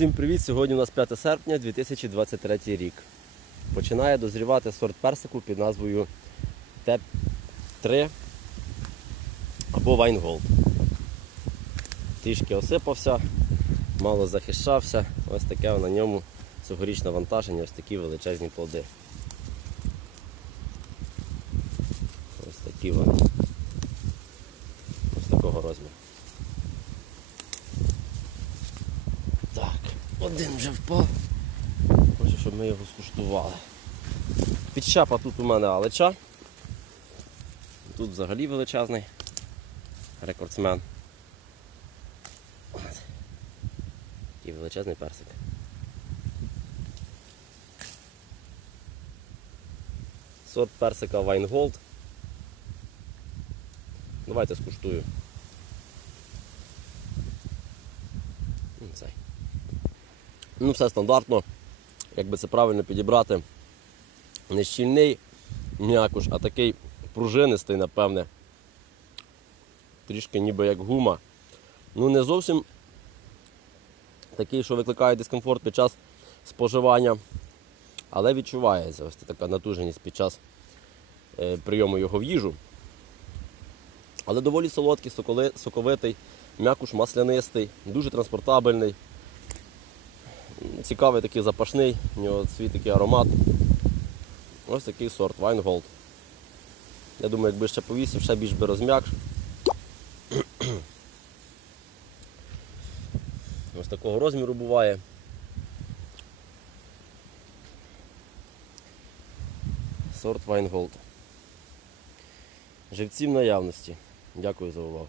Всім привіт! Сьогодні у нас 5 серпня 2023 рік. Починає дозрівати сорт персику під назвою Т3 або Вайнголд. Трішки осипався, мало захищався. Ось таке на ньому цьогорічне вантаження, ось такі величезні плоди. Ось такі вони. Ось такого розміру. Один вже впав. Хочу, щоб ми його скуштували. Підщапа тут у мене алеча. Тут взагалі величезний рекордсмен. Такий величезний персик. Сорт персика Вайнголд. Давайте скуштую. Цей. Ну, все стандартно. Як би це правильно підібрати. Не щільний м'якуш, а такий пружинистий, напевне. Трішки ніби як гума. Ну, не зовсім такий, що викликає дискомфорт під час споживання. Але відчувається ось така натуженість під час е, прийому його в їжу. Але доволі солодкий, соковитий, м'якуш маслянистий, дуже транспортабельний. Цікавий такий запашний, у нього свій такий аромат. Ось такий сорт Вайнголд. Я думаю, якби ще повісив, ще більш би розм'як. Ось такого розміру буває. Сорт Вайнголд. Живці в наявності. Дякую за увагу.